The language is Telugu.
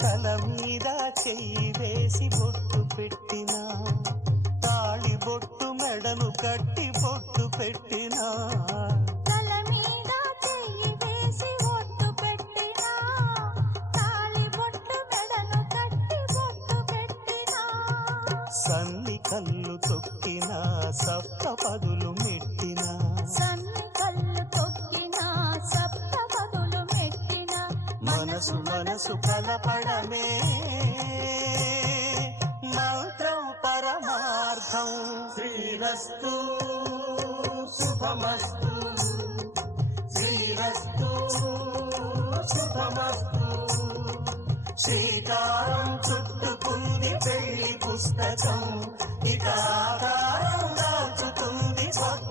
తల మీద చెయ్యి వేసి బొట్టు పెట్టినా, తాళి బొట్టు మెడను కట్టి బొట్టు పెట్టినా, తల మీద చెయ్యి వేసి బొట్టు పెట్టినా, తాళి బొట్టు మెడను కట్టి బొట్టు పెట్టినా, సన్ని కళ్ళు తొక్కినా సప్త పదులు మెట్టినా, సన్ని కళ్ళు తొక్కినా సప్త పదులు మెట్టినా, మనసు మనసు కలపడమే మంత్రం పరమార్థం. శ్రీరస్తు శుభమస్తు, శ్రీరస్తు శుభమస్తు. శ్రీకారం చుట్టుకుంది పెళ్లి పుస్తకం, ఇక ఆకారం దాచుతుంది కొత్త